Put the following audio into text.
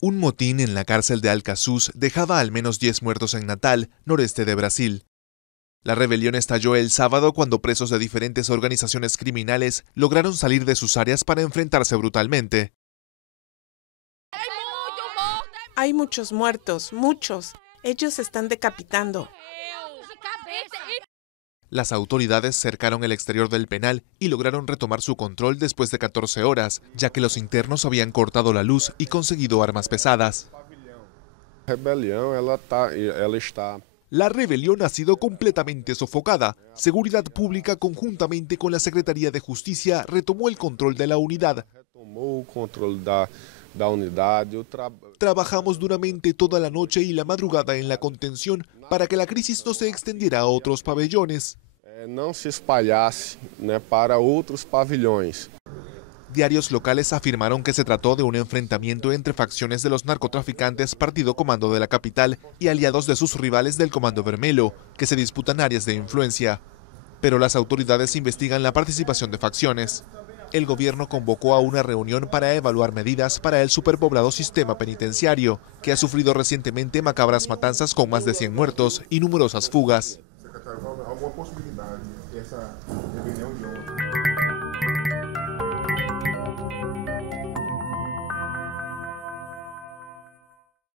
Un motín en la cárcel de Alcazuz dejaba al menos 10 muertos en Natal, noreste de Brasil. La rebelión estalló el sábado cuando presos de diferentes organizaciones criminales lograron salir de sus áreas para enfrentarse brutalmente. Hay muchos muertos, muchos. Ellos se están decapitando. Las autoridades cercaron el exterior del penal y lograron retomar su control después de 14 horas, ya que los internos habían cortado la luz y conseguido armas pesadas. La rebelión ha sido completamente sofocada. Seguridad Pública, conjuntamente con la Secretaría de Justicia, retomó el control de la unidad. Trabajamos duramente toda la noche y la madrugada en la contención para que la crisis no se extendiera a otros pabellones. Diarios locales afirmaron que se trató de un enfrentamiento entre facciones de los narcotraficantes Partido Comando de la capital y aliados de sus rivales del Comando Vermelho, que se disputan áreas de influencia. Pero las autoridades investigan la participación de facciones. El gobierno convocó a una reunión para evaluar medidas para el superpoblado sistema penitenciario, que ha sufrido recientemente macabras matanzas con más de 100 muertos y numerosas fugas.